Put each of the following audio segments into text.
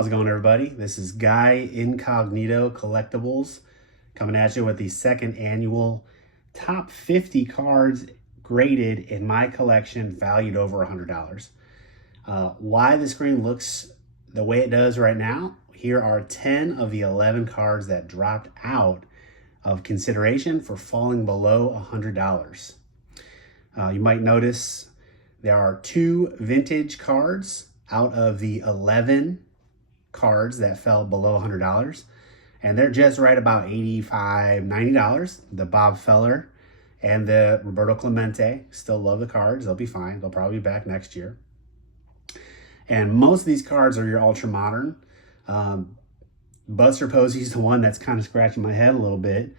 How's it going, everybody? This is Guy Incognito Collectibles coming at you with the second annual top 50 cards graded in my collection, valued over $100. Why the screen looks the way it does right now, here are 10 of the 11 cards that dropped out of consideration for falling below $100. You might notice there are 2 vintage cards out of the 11 cards that fell below $100, and they're just right about $85, $90. The Bob Feller and the Roberto Clemente. Still love the cards. They'll be fine. They'll probably be back next year. And most of these cards are your ultra modern. Buster Posey's the one that's kind of scratching my head a little bit,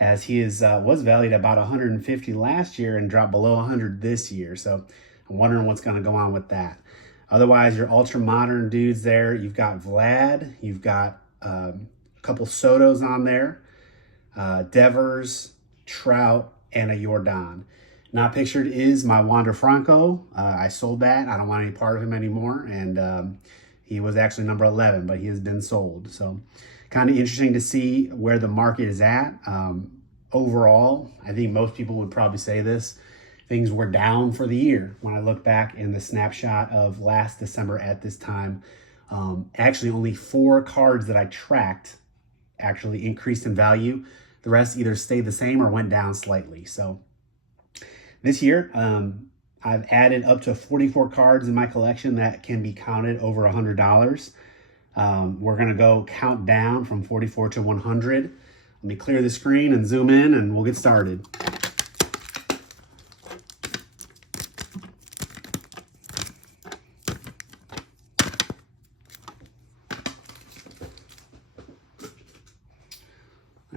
as he was valued at about 150 last year and dropped below 100 this year. So I'm wondering what's going to go on with that. Otherwise, your ultra modern dudes there, you've got Vlad, you've got a couple Sotos on there, Devers, Trout, and a Jordan. Not pictured is my Wander Franco. I sold that. I don't want any part of him anymore. And he was actually number 11, but he has been sold. So kind of interesting to see where the market is at. Overall, I think most people would probably say this. Things were down for the year. When I look back in the snapshot of last December at this time, actually only 4 cards that I tracked actually increased in value. The rest either stayed the same or went down slightly. So this year, I've added up to 44 cards in my collection that can be counted over $100. We're gonna go count down from 44 to 100. Let me clear the screen and zoom in and we'll get started.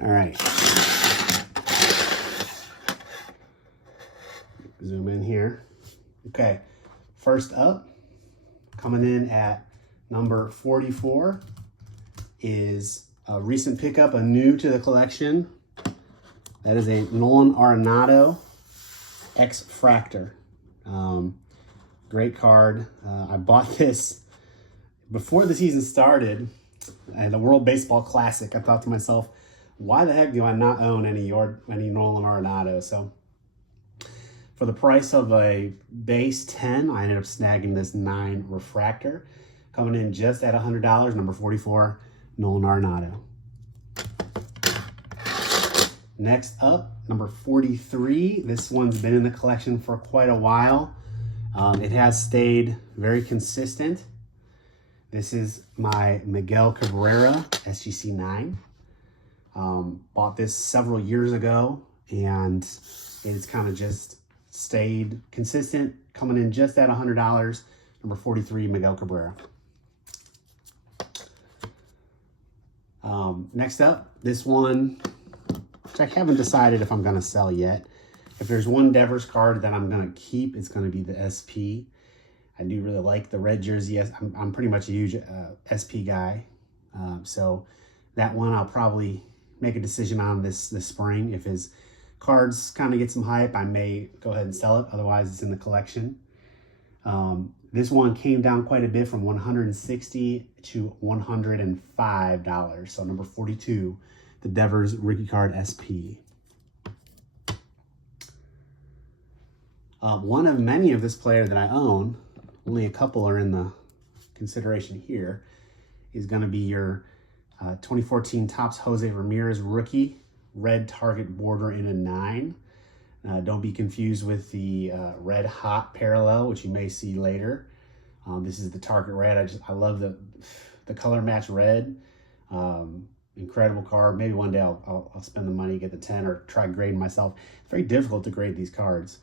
All right. Zoom in here. Okay. First up, coming in at number 44 is a recent pickup, a new to the collection. That is a Nolan Arenado X-Fractor. Great card. I bought this before the season started at the World Baseball Classic. I thought to myself, why the heck do I not own any Nolan Arenado? So for the price of a base 10, I ended up snagging this 9 refractor, coming in just at $100, number 44, Nolan Arenado. Next up, number 43. This one's been in the collection for quite a while. It has stayed very consistent. This is my Miguel Cabrera SGC 9. Bought this several years ago, and it's kind of just stayed consistent, coming in just at $100, number 43, Miguel Cabrera. Next up, this one, which I haven't decided if I'm going to sell yet. If there's one Devers card that I'm going to keep, it's going to be the SP. I do really like the red jersey. I'm pretty much a huge SP guy. So that one I'll probably make a decision on this spring. If his cards kind of get some hype, I may go ahead and sell it. Otherwise, it's in the collection. This one came down quite a bit from $160 to $105. So number 42, the Devers rookie card SP. One of many of this player that I own, only a couple are in the consideration here, is going to be your 2014 Topps Jose Ramirez rookie, red target border in a 9. Don't be confused with the red hot parallel, which you may see later. This is the target red. I love the color match red. Incredible card. Maybe one day I'll spend the money, get the 10, or try grading myself. It's very difficult to grade these cards.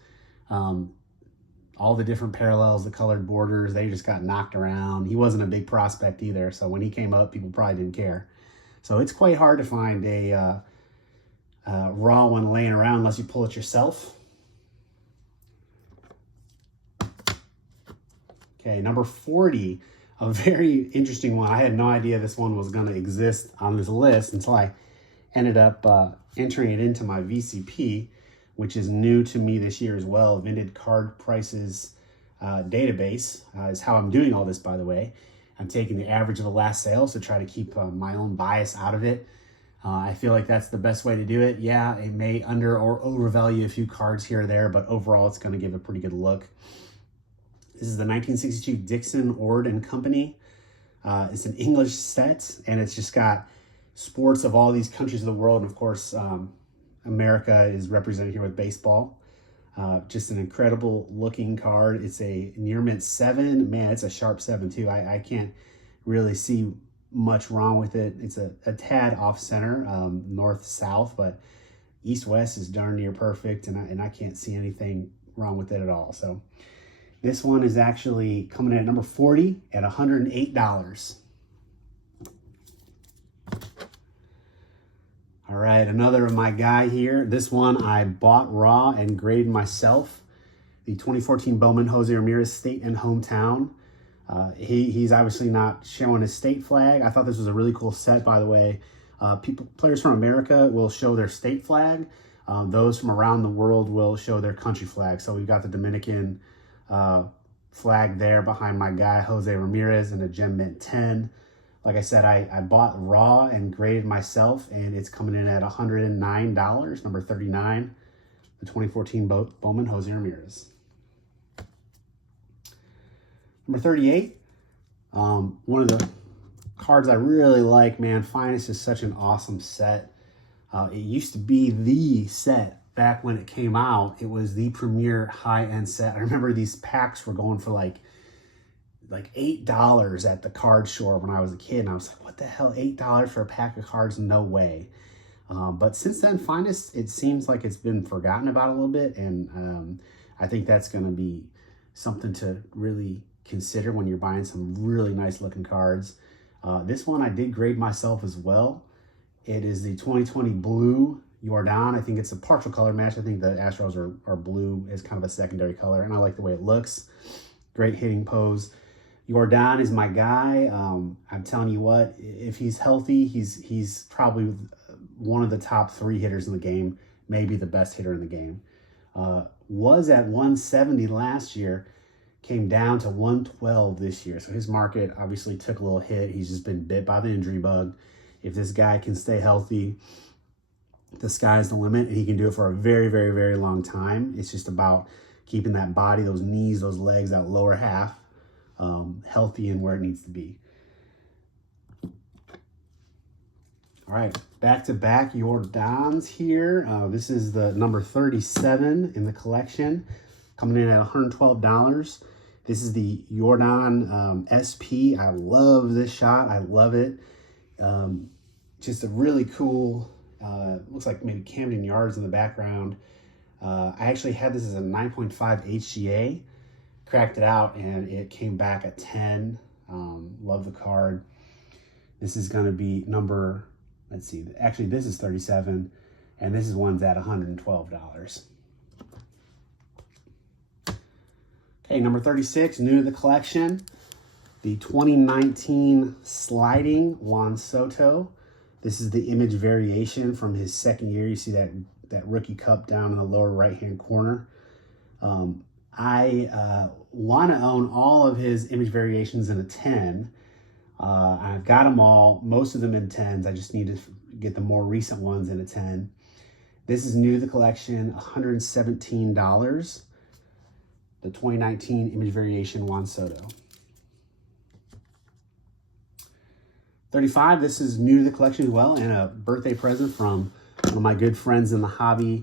All the different parallels, the colored borders, they just got knocked around. He wasn't a big prospect either, so when he came up, people probably didn't care. So it's quite hard to find a raw one laying around unless you pull it yourself. Okay, number 40, a very interesting one. I had no idea this one was going to exist on this list until I ended up entering it into my VCP, which is new to me this year as well. Vintage Card Prices database is how I'm doing all this, by the way. I'm taking the average of the last sales to try to keep my own bias out of it. I feel like that's the best way to do it. Yeah, it may under or overvalue a few cards here or there, but overall it's going to give a pretty good look. This is the 1962 Dixon Ord and Company. It's an English set, and it's just got sports of all these countries of the world. And of course, America is represented here with baseball. Just an incredible looking card. It's a near mint 7. Man, it's a sharp 7 too. I can't really see much wrong with it. It's a tad off center, north-south, but east-west is darn near perfect, and I can't see anything wrong with it at all. So this one is actually coming in at number 40 at $108. All right, another of my guy here. This one I bought raw and graded myself. The 2014 Bowman Jose Ramirez State and Hometown. He's obviously not showing his state flag. I thought this was a really cool set, by the way. Players from America will show their state flag. Those from around the world will show their country flag. So we've got the Dominican flag there behind my guy, Jose Ramirez, in a Gem Mint 10. Like I said, I bought raw and graded myself, and it's coming in at $109, number 39, the 2014 Bowman Jose Ramirez. Number 38, one of the cards I really like, man. Finest is such an awesome set. It used to be the set back when it came out. It was the premier high-end set. I remember these packs were going for like $8 at the card store when I was a kid, and I was like, what the hell, $8 for a pack of cards? No way. But since then, Finest, it seems like it's been forgotten about a little bit, and I think that's going to be something to really consider when you're buying some really nice looking cards. This one I did grade myself as well. It is the 2020 Blue Jordan. I think it's a partial color match. I think the Astros are blue as kind of a secondary color, and I like the way it looks. Great hitting pose. Jordan is my guy. I'm telling you what, if he's healthy, he's probably one of the top 3 hitters in the game, maybe the best hitter in the game. Was at 170 last year, came down to 112 this year. So his market obviously took a little hit. He's just been bit by the injury bug. If this guy can stay healthy, the sky's the limit, and he can do it for a very, very, very long time. It's just about keeping that body, those knees, those legs, that lower half, healthy and where it needs to be. All right, back-to-back Jordans here. This is the number 37 in the collection, coming in at $112. This is the Jordan SP. I love this shot. I love it. Just a really cool, looks like maybe Camden Yards in the background. I actually had this as a 9.5 HGA, cracked it out, and it came back at 10. Love the card. This is going to be number, let's see, actually this is 37, and this is one's at $112. Okay, number 36, new to the collection, the 2019 Sliding Juan Soto. This is the image variation from his second year. You see that rookie cup down in the lower right-hand corner. I want to own all of his image variations in a 10. I've got them all, most of them in 10s. I just need to get the more recent ones in a 10. This is new to the collection, $117. The 2019 image variation Juan Soto. 35, this is new to the collection as well, and a birthday present from one of my good friends in the hobby,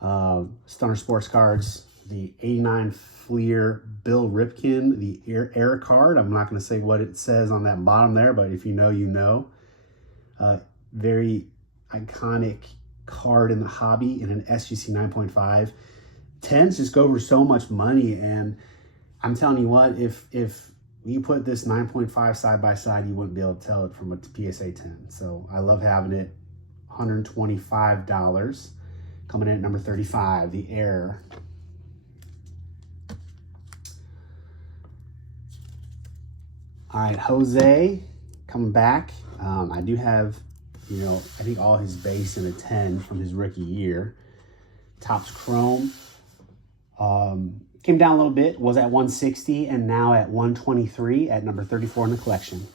Stunner Sports Cards, the 89 Fleer Bill Ripken, the Air card. I'm not going to say what it says on that bottom there, but if you know, you know. Very iconic card in the hobby in an SGC 9.5. 10s just go for so much money, and I'm telling you what, if you put this 9.5 side by side, you wouldn't be able to tell it from a PSA 10. So I love having it. $125. Coming in at number 35, the Air. All right, Jose coming back. I do have, I think all his base in a 10 from his rookie year. Topps Chrome. Came down a little bit, was at 160 and now at 123 at number 34 in the collection.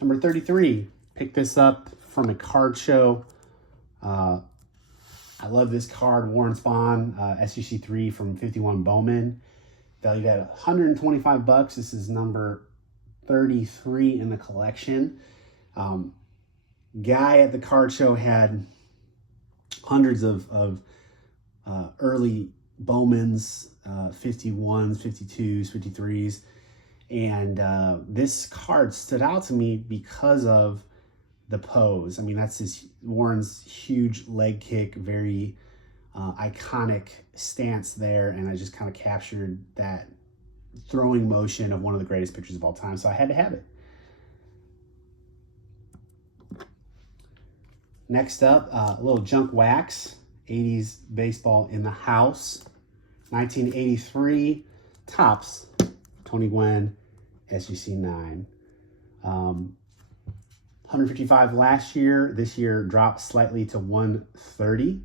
Number 33, picked this up from a card show. I love this card, Warren Spahn, SGC3 from 51 Bowman. Valued at 125 bucks. This is number 33 in the collection. Guy at the card show had hundreds of early Bowmans, 51s, 52s, 53s. And this card stood out to me because of the pose. I mean, that's Warren's huge leg kick, very iconic stance there. And I just kind of captured that throwing motion of one of the greatest pitchers of all time. So I had to have it. Next up, a little junk wax, 80s baseball in the house. 1983 Topps, Tony Gwynn, SGC 9. 155 last year. This year dropped slightly to 130.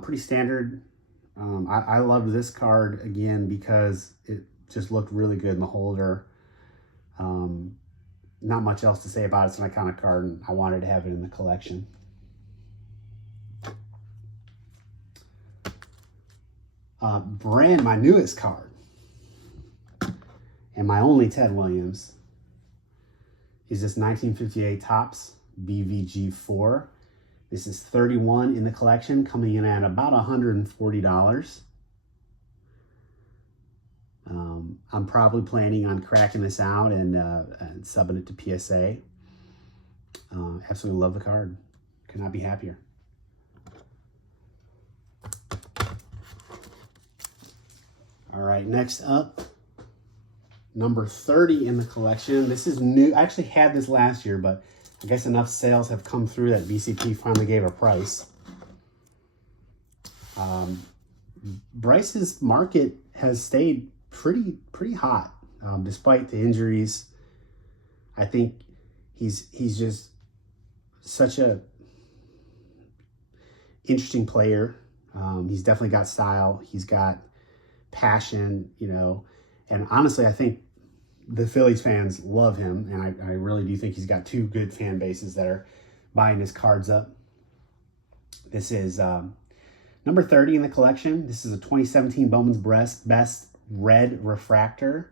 Pretty standard. I loved this card again because it just looked really good in the holder. Not much else to say about it. It's an iconic card, and I wanted to have it in the collection. My newest card, and my only Ted Williams, is this 1958 Topps BVG4. This is 31 in the collection, coming in at about $140. I'm probably planning on cracking this out and subbing it to PSA. Absolutely love the card. Could not be happier. All right, next up, number 30 in the collection. This is new. I actually had this last year, but I guess enough sales have come through that VCP finally gave a price. Bryce's market has stayed pretty hot, despite the injuries. I think he's just such a interesting player. He's definitely got style. He's got passion, you know, and honestly, I think the Phillies fans love him, and I really do think he's got two good fan bases that are buying his cards up. This is number 30 in the collection. This is a 2017 Bowman's Best Red Refractor.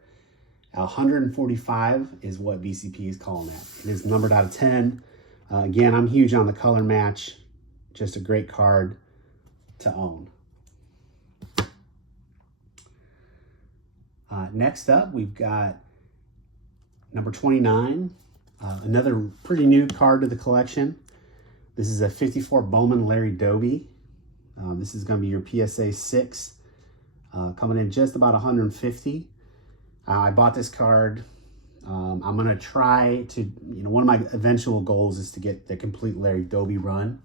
145 is what VCP is calling that. It is numbered out of 10. Again, I'm huge on the color match. Just a great card to own. Next up, we've got number 29, another pretty new card to the collection. This is a 54 Bowman Larry Doby. This is going to be your PSA 6, coming in just about 150. I bought this card. I'm going to try to, one of my eventual goals is to get the complete Larry Doby run.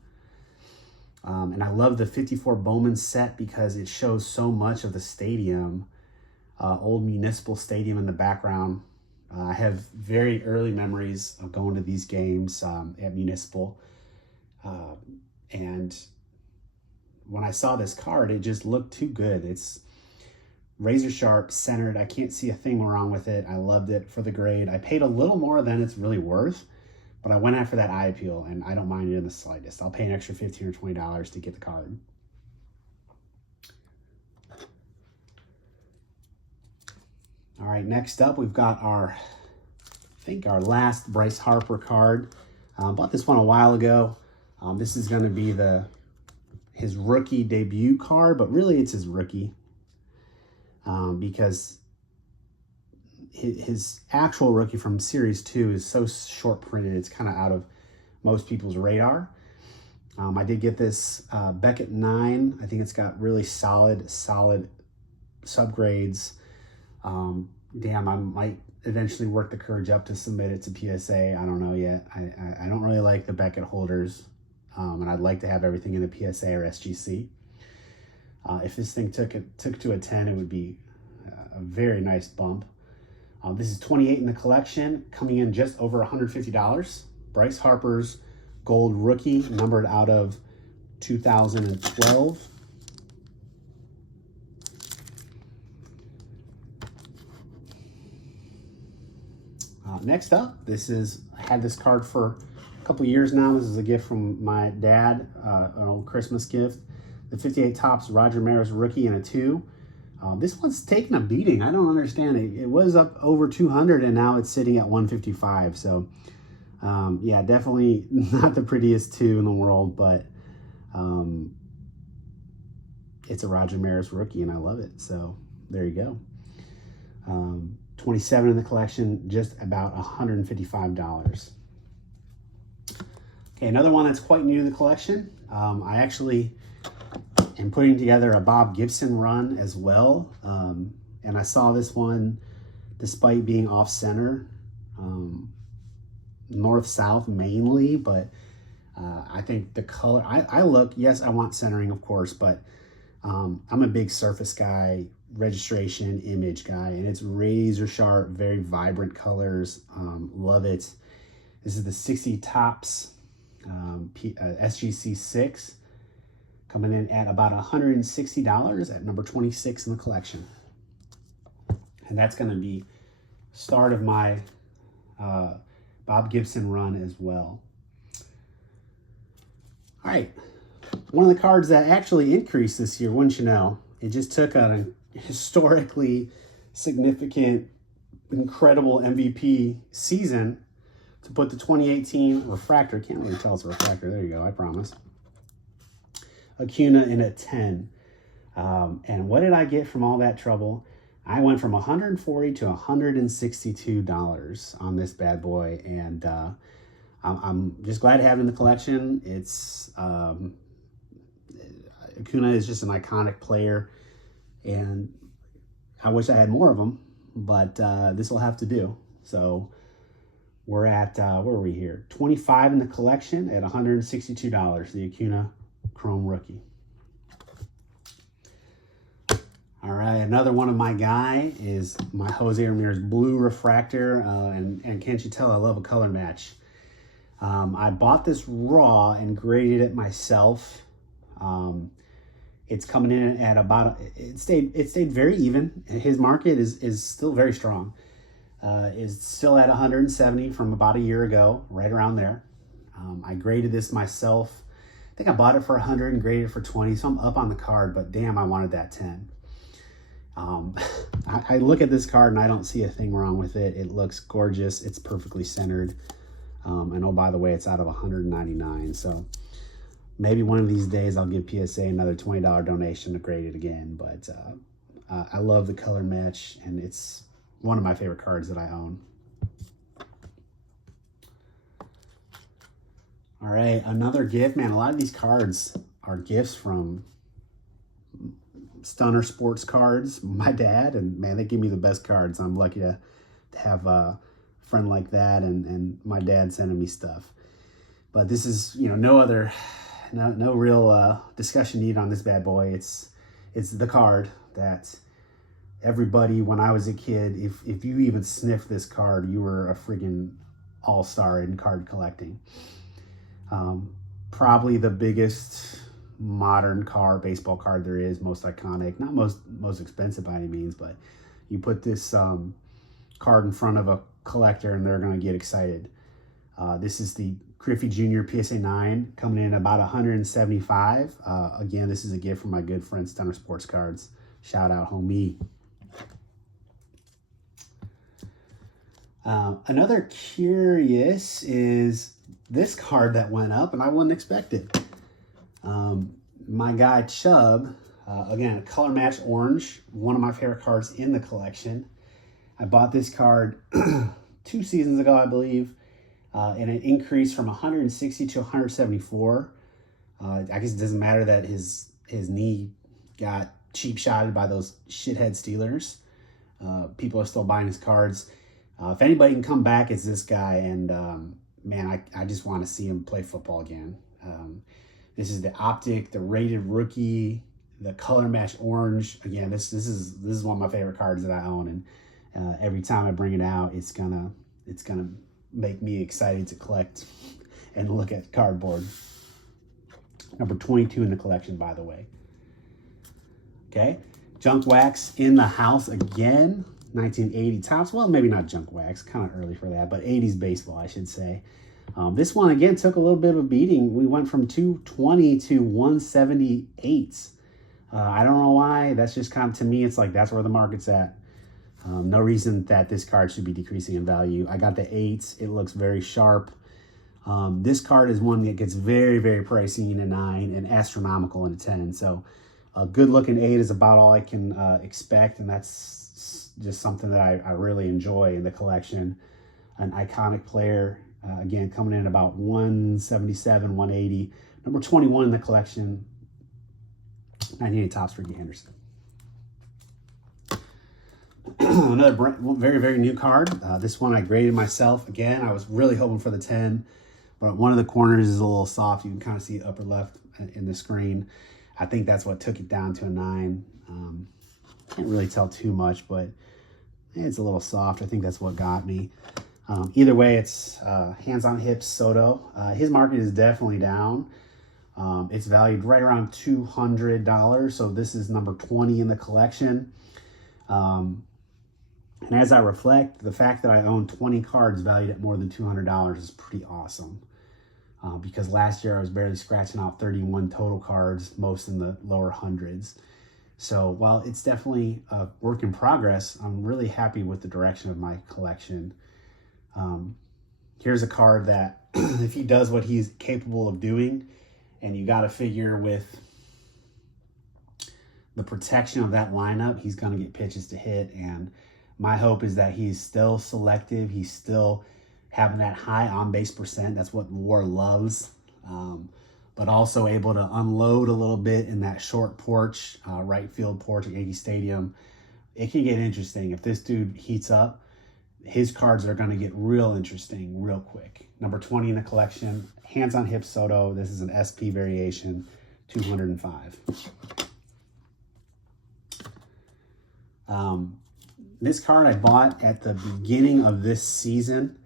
And I love the 54 Bowman set because it shows so much of the stadium, old Municipal Stadium in the background. I have very early memories of going to these games at Municipal. And when I saw this card, it just looked too good. It's razor sharp, centered. I can't see a thing wrong with it. I loved it for the grade. I paid a little more than it's really worth, but I went after that eye appeal, and I don't mind it in the slightest. I'll pay an extra $15 or $20 to get the card. All right, next up, we've got our last Bryce Harper card. Bought this one a while ago. This is going to be his rookie debut card, but really it's his rookie because his actual rookie from Series 2 is so short printed, it's kind of out of most people's radar. I did get this Beckett 9. I think it's got really solid subgrades. Damn, I might eventually work the courage up to submit it to PSA. I don't know yet. I don't really like the Beckett holders, and I'd like to have everything in the PSA or SGC. If this thing took to a 10, it would be a very nice bump. This is 28 in the collection, coming in just over $150. Bryce Harper's gold rookie, numbered out of 2012. Next up, I had this card for a couple years now. This is a gift from my dad, an old Christmas gift. The 58 Topps Roger Maris rookie in a 2. This one's taking a beating. I don't understand it. It was up over 200 and now it's sitting at 155. So yeah, definitely not the prettiest 2 in the world, but it's a Roger Maris rookie and I love it. So there you go. 27 in the collection, just about $155. Okay, another one that's quite new to the collection. I actually am putting together a Bob Gibson run as well. And I saw this one, despite being off center, north-south mainly, but I think the color, yes, I want centering, of course, but I'm a big surface guy, registration image guy, and it's razor sharp, very vibrant colors. Love it. This is the 60 Topps SGC 6, coming in at about $160 at number 26 in the collection. And that's going to be start of my Bob Gibson run as well. All right, one of the cards that actually increased this year, wouldn't you know, it just took a historically significant, incredible MVP season to put the 2018 refractor, can't really tell it's a refractor, there you go, I promise, Acuna in at 10. And what did I get from all that trouble? I went from $140 to $162 on this bad boy, and I'm just glad to have it in the collection. It's Acuna is just an iconic player, and I wish I had more of them, but this will have to do. So we're at, where are we here? 25 in the collection at $162, the Acuna Chrome Rookie. All right, another one of my guy is my Jose Ramirez Blue Refractor, and can't you tell I love a color match. I bought this raw and graded it myself. It's coming in at about, it stayed very even. His market is still very strong. Is still at 170 from about a year ago, right around there. I graded this myself. I think I bought it for 100 and graded it for 20, so I'm up on the card, but damn, I wanted that 10. I look at this card and I don't see a thing wrong with it. It looks gorgeous. It's perfectly centered. And oh, by the way, it's out of 199. So maybe one of these days I'll give PSA another $20 donation to grade it again. But I love the color match, and it's one of my favorite cards that I own. All right, another gift. Man, a lot of these cards are gifts from Stunner Sports Cards, my dad, and man, they give me the best cards. I'm lucky to have a friend like that, and my dad sending me stuff. But this is, you know, no real discussion needed on this bad boy. It's the card that everybody, when I was a kid, if you even sniffed this card, you were a friggin' all-star in card collecting. Probably the biggest modern baseball card there is, most iconic, not most expensive by any means, but you put this card in front of a collector and they're going to get excited. This is the Griffey Jr. PSA 9, coming in about $175. Again, this is a gift from my good friend Stunner Sports Cards. Shout out, homie. Another curious is this card that went up, and I wouldn't expect it. My guy Chubb, again, color match orange, one of my favorite cards in the collection. I bought this card 2 seasons ago, I believe, and it increased from 160 to 174. I guess it doesn't matter that his knee got cheap shotted by those shithead Steelers. People are still buying his cards. If anybody can come back, it's this guy, and man, I just want to see him play football again. This is the optic, the rated rookie, the color match orange. Again, this is one of my favorite cards that I own, and every time I bring it out, it's gonna make me excited to collect and look at cardboard. Number 22 in the collection, by the way. Okay, Junk Wax in the house again. 1980 Topps. Well, maybe not Junk Wax, kind of early for that, but 80s baseball, I should say. This one, again, took a little bit of a beating. We went from 220 to 178. I don't know why. That's just kind of, to me, it's like that's where the market's at. No reason that this card should be decreasing in value. I got the 8s. It looks very sharp. This card is one that gets very, very pricey in a 9 and astronomical in a 10. So a good-looking 8 is about all I can expect, and that's just something that I really enjoy in the collection. An iconic player. Again, coming in about 177, 180. Number 21 in the collection, 98 Topps, Rickey Henderson. Another very, very new card. This one I graded myself. Again, I was really hoping for the 10, but one of the corners is a little soft. You can kind of see upper left in the screen. I think that's what took it down to a 9. Can't really tell too much, but it's a little soft. I think that's what got me. Either way, it's Hands on Hips Soto. His market is definitely down. It's valued right around $200. So this is number 20 in the collection. And as I reflect, the fact that I own 20 cards valued at more than $200 is pretty awesome. Because last year I was barely scratching out 31 total cards, most in the lower hundreds. So while it's definitely a work in progress, I'm really happy with the direction of my collection. Here's a card that if he does what he's capable of doing, and you got to figure with the protection of that lineup, he's going to get pitches to hit. And my hope is that he's still selective. He's still having that high on-base percent. That's what WAR loves. But also able to unload a little bit in that short porch, right field porch at Yankee Stadium. It can get interesting. If this dude heats up, his cards are going to get real interesting real quick. Number 20 in the collection, Hands on Hips Soto. This is an SP variation, 205. This card I bought at the beginning of this season.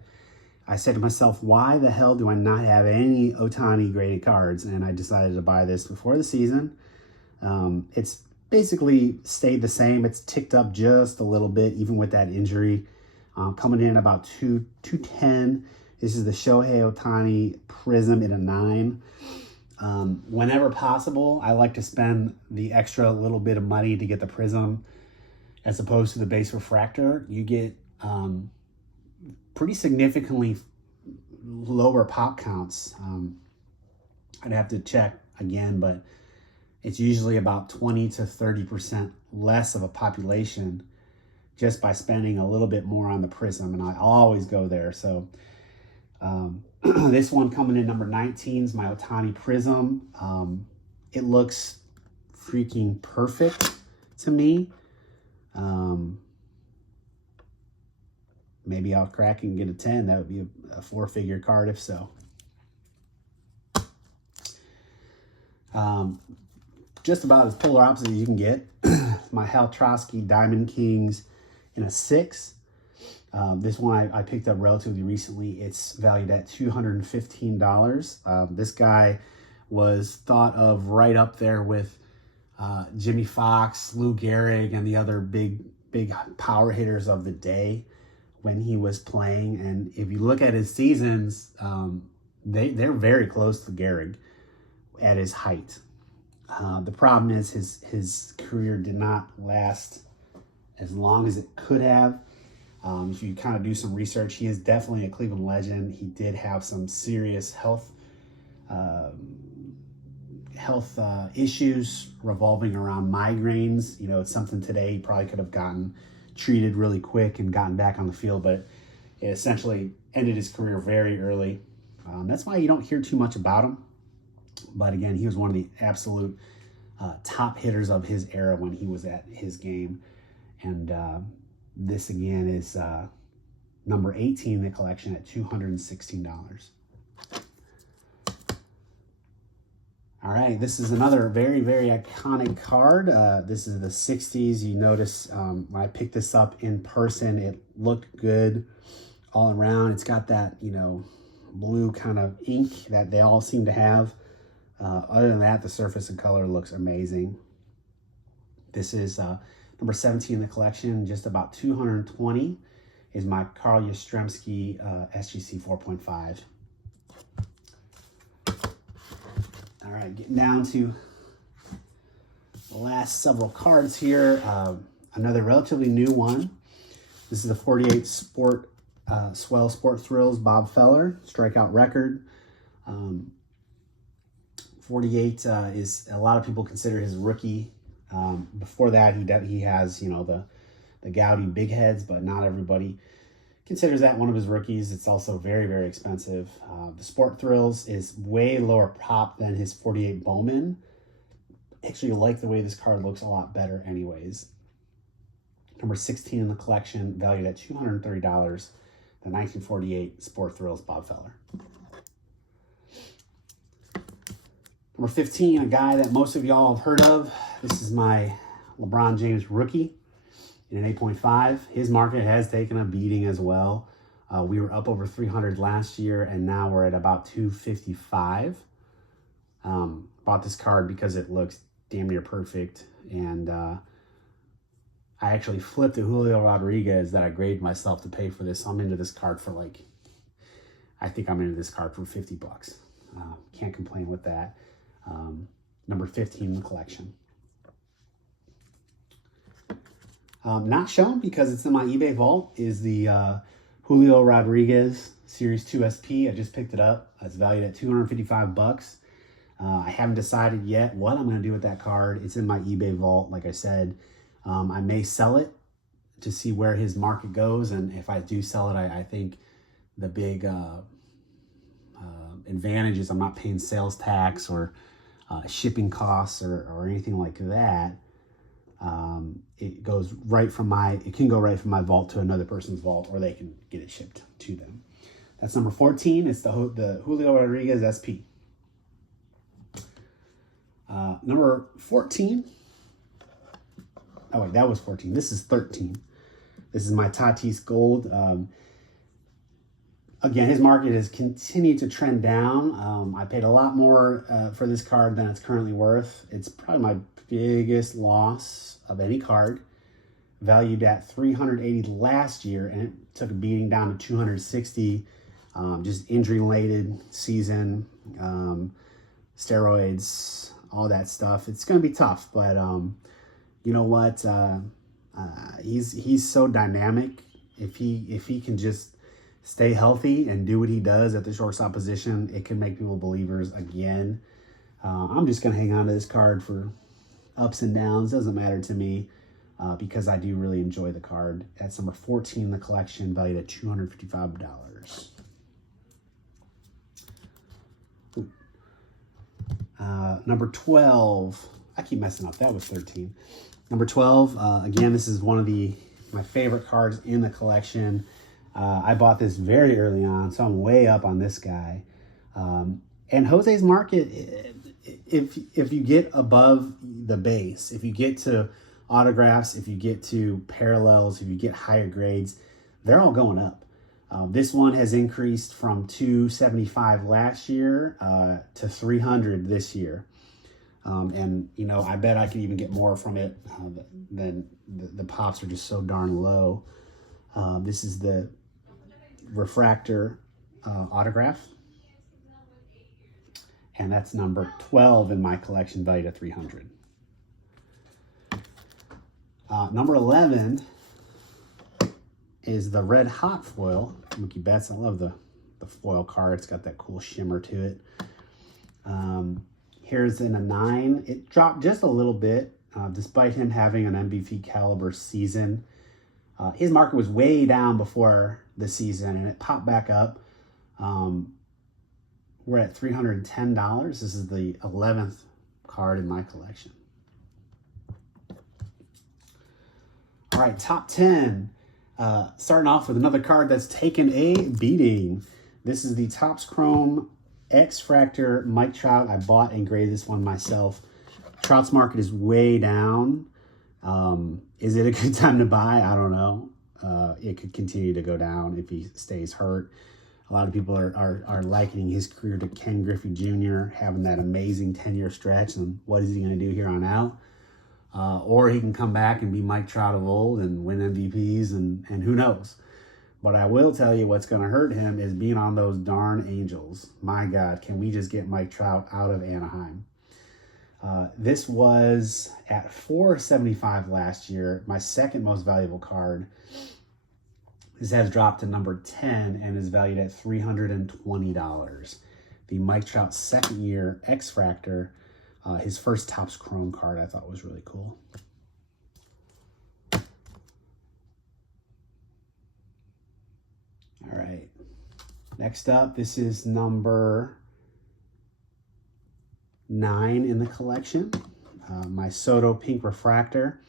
I said to myself, why the hell do I not have any Ohtani graded cards? And I decided to buy this before the season. It's basically stayed the same. It's ticked up just a little bit, even with that injury. Coming in about 210. This is the Shohei Ohtani Prism in a 9. Whenever possible, I like to spend the extra little bit of money to get the Prism as opposed to the base refractor. You get pretty significantly lower pop counts. I'd have to check again, but it's usually about 20 to 30% less of a population just by spending a little bit more on the Prism, and I always go there. So this one coming in number 19 is my Ohtani Prism. It looks freaking perfect to me. Maybe I'll crack and get a 10. That would be a 4-figure card if so. Just about as polar opposite as you can get. My Hal Trosky Diamond Kings in a 6. This one I picked up relatively recently. It's valued at $215. This guy was thought of right up there with Jimmy Fox, Lou Gehrig, and the other big power hitters of the day when he was playing. And if you look at his seasons, they're very close to Gehrig at his height. The problem is his career did not last as long as it could have. If you kind of do some research, he is definitely a Cleveland legend. He did have some serious health issues revolving around migraines. You know, it's something today he probably could have gotten treated really quick and gotten back on the field, but it essentially ended his career very early. That's why you don't hear too much about him. But again, he was one of the absolute top hitters of his era when he was at his game. And this again is number 18 in the collection at $216. All right, this is another very, very iconic card. This is the 60s. You notice when I picked this up in person, it looked good all around. It's got that, you know, blue kind of ink that they all seem to have. Other than that, the surface and color looks amazing. This is number 17 in the collection, just about 220 is my Carl Yastrzemski SGC 4.5. All right, getting down to the last several cards here. Another relatively new one. This is the 48 Sport Swell Sport Thrills Bob Feller strikeout record. 48 is, a lot of people consider his rookie. Before that, he has, you know, the Gowdy big heads, but not everybody considers that one of his rookies. It's also very, very expensive. The Sport Thrills is way lower prop than his 48 Bowman. Actually, I like the way this card looks a lot better anyways. Number 16 in the collection, valued at $230, the 1948 Sport Thrills Bob Feller. Number 15, a guy that most of y'all have heard of. This is my LeBron James rookie in an 8.5. His market has taken a beating as well. We were up over 300 last year, and now we're at about 255. Bought this card because it looks damn near perfect, and I actually flipped a Julio Rodriguez that I graded myself to pay for this. So I'm into this card for like, I think I'm into this card for 50 bucks. Can't complain with that. Number 15 in the collection. Not shown because it's in my eBay vault is the Julio Rodriguez Series 2 SP. I just picked it up. It's valued at 255 bucks. I haven't decided yet what I'm going to do with that card. It's in my eBay vault, like I said. I may sell it to see where his market goes, and if I do sell it, I think the big advantage is I'm not paying sales tax or shipping costs or anything like that. It goes right from it can go right from my vault to another person's vault, or they can get it shipped to them. That's number 14. It's the Julio Rodriguez SP. Number 14. Oh, wait, that was 14. This is 13. This is my Tatis Gold. Again, his market has continued to trend down. I paid a lot more for this card than it's currently worth. It's probably my biggest loss of any card, valued at 380 last year, and it took a beating down to 260. Just injury-related season, steroids, all that stuff. It's going to be tough, but you know what? He's so dynamic. If he can just stay healthy and do what he does at the shortstop position, it can make people believers again. I'm just going to hang on to this card for ups and downs. Doesn't matter to me because I do really enjoy the card. That's number 14 in the collection, valued at $255. Number 12. I keep messing up. That was 13. Number 12. Again, this is one of my favorite cards in the collection. I bought this very early on, so I'm way up on this guy. And Jose's market, if you get above the base, if you get to autographs, if you get to parallels, if you get higher grades, they're all going up. This one has increased from 275 last year to 300 this year. And, you know, I bet I could even get more from it than the pops are just so darn low. This is the refractor autograph. And that's number 12 in my collection, valued at 300. Number 11 is the Red Hot foil. Mookie Betts. I love the foil card. It's got that cool shimmer to it. Here's in a 9. It dropped just a little bit, despite him having an MVP caliber season. His market was way down before the season, and it popped back up. We're at $310. This is the 11th card in my collection. All right, top 10. Starting off with another card that's taken a beating. This is the Topps Chrome X-Fractor Mike Trout. I bought and graded this one myself. Trout's market is way down. Is it a good time to buy? I don't know. It could continue to go down if he stays hurt. A lot of people are likening his career to Ken Griffey Jr., having that amazing 10-year stretch, and what is he going to do here on out? Or he can come back and be Mike Trout of old and win MVPs, and who knows. But I will tell you what's going to hurt him is being on those darn Angels. My God, can we just get Mike Trout out of Anaheim? This was at $475 last year, my second most valuable card. This has dropped to number 10 and is valued at $320. The Mike Trout second year X-Fractor, his first Topps Chrome card, I thought was really cool. All right, next up, this is number 9 in the collection, my Soto Pink Refractor.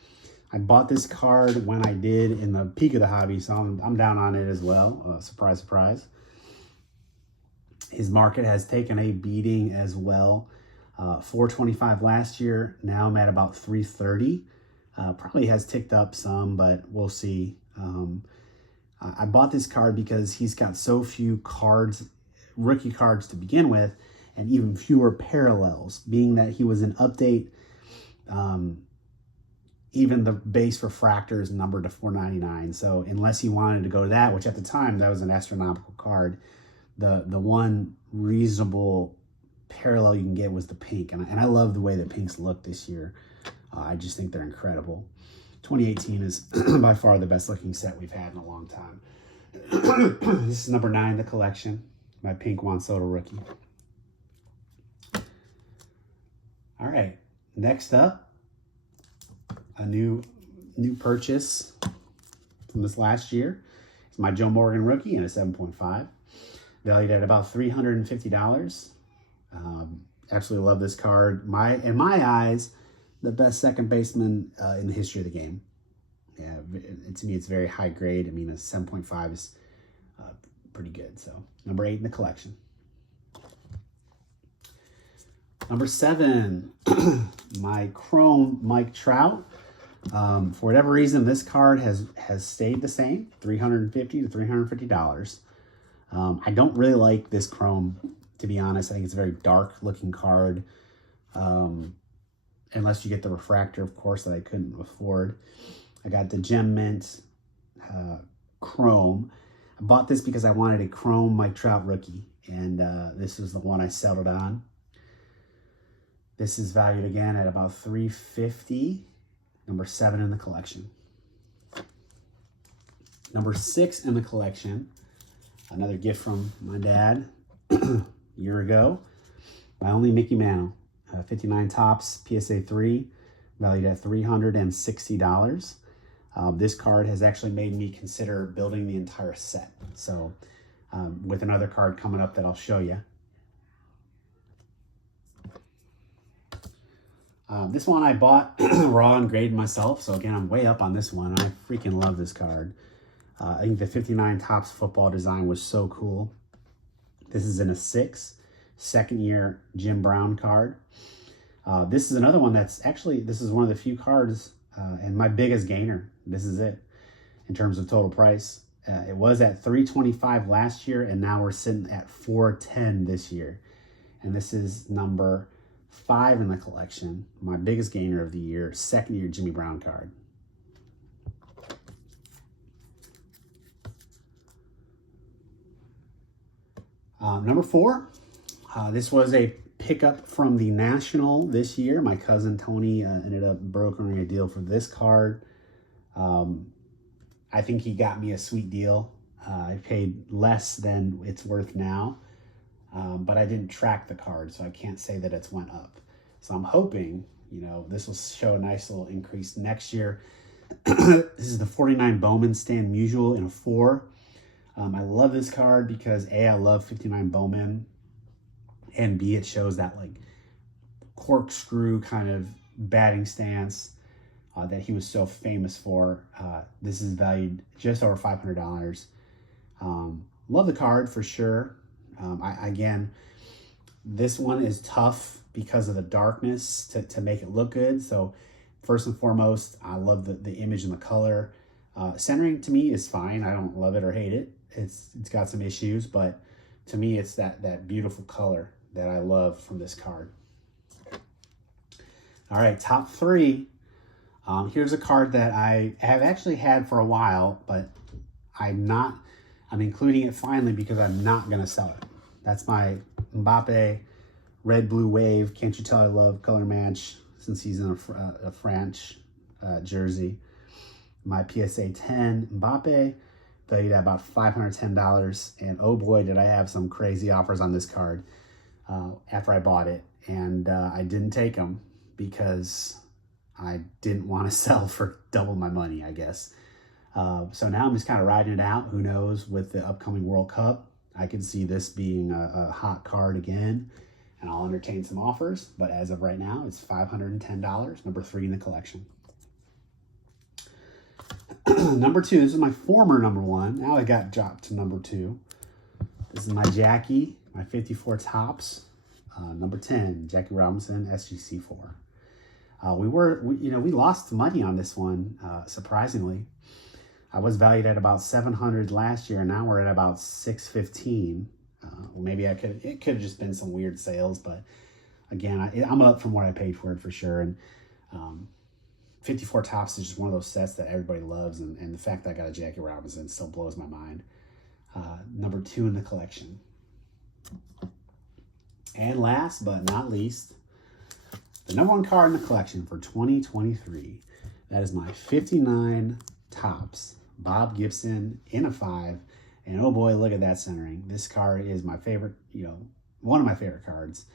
I bought this card when I did in the peak of the hobby, so I'm down on it as well. Surprise, surprise. His market has taken a beating as well. $425 last year. Now I'm at about $330. Probably has ticked up some, but we'll see. I bought this card because he's got so few cards, rookie cards to begin with, and even fewer parallels, being that he was an update. Even the base refractor is numbered to $499. So unless you wanted to go to that, which at the time, that was an astronomical card, the one reasonable parallel you can get was the pink. And I love the way the pinks look this year. I just think they're incredible. 2018 is by far the best looking set we've had in a long time. This is number 9 in the collection, my pink Juan Soto rookie. All right, next up, a new purchase from this last year. It's my Joe Morgan rookie in a 7.5, valued at about $350. Absolutely love this card. In my eyes, the best second baseman in the history of the game. Yeah, to me, it's very high grade. I mean, a 7.5 is pretty good. So, number 8 in the collection. Number 7, my Chrome Mike Trout. For whatever reason, this card has stayed the same, $350 to $350. I don't really like this Chrome, to be honest. I think it's a very dark looking card. Unless you get the refractor, of course, that I couldn't afford. I got the Gem Mint Chrome. I bought this because I wanted a Chrome Mike Trout rookie, and this is the one I settled on. This is valued again at about $350. Number 7 in the collection. Number 6 in the collection, another gift from my dad a year ago. My only Mickey Mantle, 59 Topps PSA 3, valued at $360. This card has actually made me consider building the entire set. So with another card coming up that I'll show you. This one I bought raw and graded myself. So again, I'm way up on this one. I freaking love this card. I think the 59 Topps football design was so cool. This is in a 6, second year Jim Brown card. This is another one that's actually, this is one of the few cards and my biggest gainer. This is it in terms of total price. It was at $325 last year, and now we're sitting at $410 this year. And this is number 5 in the collection, my biggest gainer of the year, second year Jimmy Brown card. Number 4, this was a pickup from the National this year. My cousin Tony ended up brokering a deal for this card. I think he got me a sweet deal. I paid less than it's worth now, but I didn't track the card, so I can't say that it's went up. So I'm hoping, this will show a nice little increase next year. This is the 49 Bowman Stan Musial in a 4. I love this card because A, I love 59 Bowman, and B, it shows that like corkscrew kind of batting stance that he was so famous for. This is valued just over $500. Love the card for sure. Again, this one is tough because of the darkness to make it look good. So first and foremost, I love the image and the color. Centering to me is fine. I don't love it or hate it. It's got some issues, but to me, it's that beautiful color that I love from this card. All right, top three. Here's a card that I have actually had for a while, but I'm including it finally because I'm not going to sell it. That's my Mbappe Red Blue Wave. Can't you tell I love color match since he's in a French jersey. My PSA 10 Mbappe, valued at about $510. And oh boy, did I have some crazy offers on this card after I bought it. And I didn't take them because I didn't want to sell for double my money, I guess. So now I'm just kind of riding it out. Who knows, with the upcoming World Cup, I could see this being a hot card again, and I'll entertain some offers. But as of right now, it's $510, number 3 in the collection. Number 2, this is my former number 1. Now I got dropped to number 2. This is my Jackie, my 54 Topps, number 10, Jackie Robinson, SGC4. We lost money on this one, surprisingly. I was valued at about $700 last year, and now we're at about $615. Maybe it could have just been some weird sales, but again, I'm up from what I paid for it for sure. And 54 Topps is just one of those sets that everybody loves, and the fact that I got a Jackie Robinson still blows my mind. Number 2 in the collection. And last but not least, the number 1 card in the collection for 2023. That is my 59 Topps Bob Gibson in a 5. And oh boy, look at that centering. This card is my favorite, one of my favorite cards.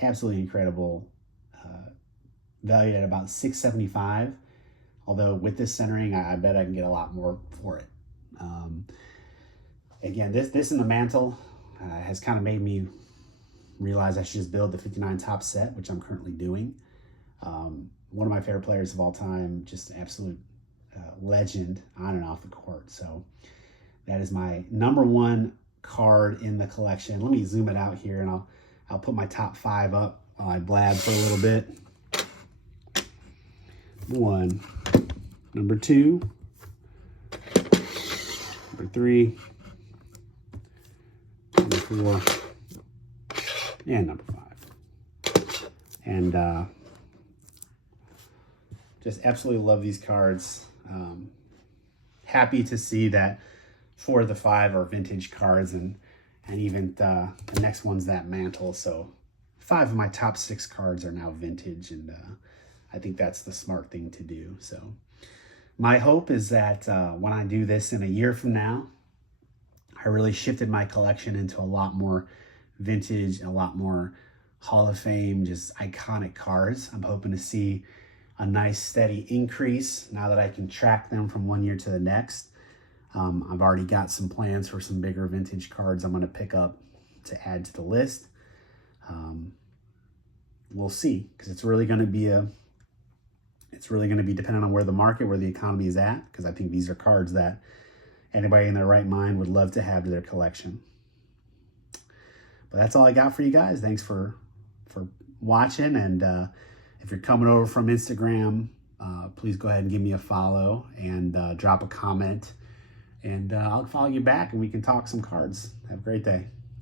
Absolutely incredible. Valued at about $675. Although with this centering, I bet I can get a lot more for it. Again, this in the mantle has kind of made me realize I should just build the 59 Topps set, which I'm currently doing. One of my favorite players of all time, just an absolute legend on and off the court. So that is my number 1 card in the collection. Let me zoom it out here, and I'll put my top 5 up while I blab for a little bit. 1, number 2, number 3, number 4, and number 5. And just absolutely love these cards. Happy to see that 4 of the 5 are vintage cards, and even the next one's that mantle. So 5 of my top 6 cards are now vintage, and I think that's the smart thing to do. So my hope is that when I do this in a year from now, I really shifted my collection into a lot more vintage and a lot more Hall of Fame, just iconic cards. I'm hoping to see a nice steady increase now that I can track them from one year to the next. I've already got some plans for some bigger vintage cards I'm going to pick up to add to the list. We'll see, because it's really going to be dependent on where the economy is at, because I think these are cards that anybody in their right mind would love to have to their collection. But that's all I got for you guys. Thanks for watching, and if you're coming over from Instagram, please go ahead and give me a follow and drop a comment, and I'll follow you back and we can talk some cards. Have a great day.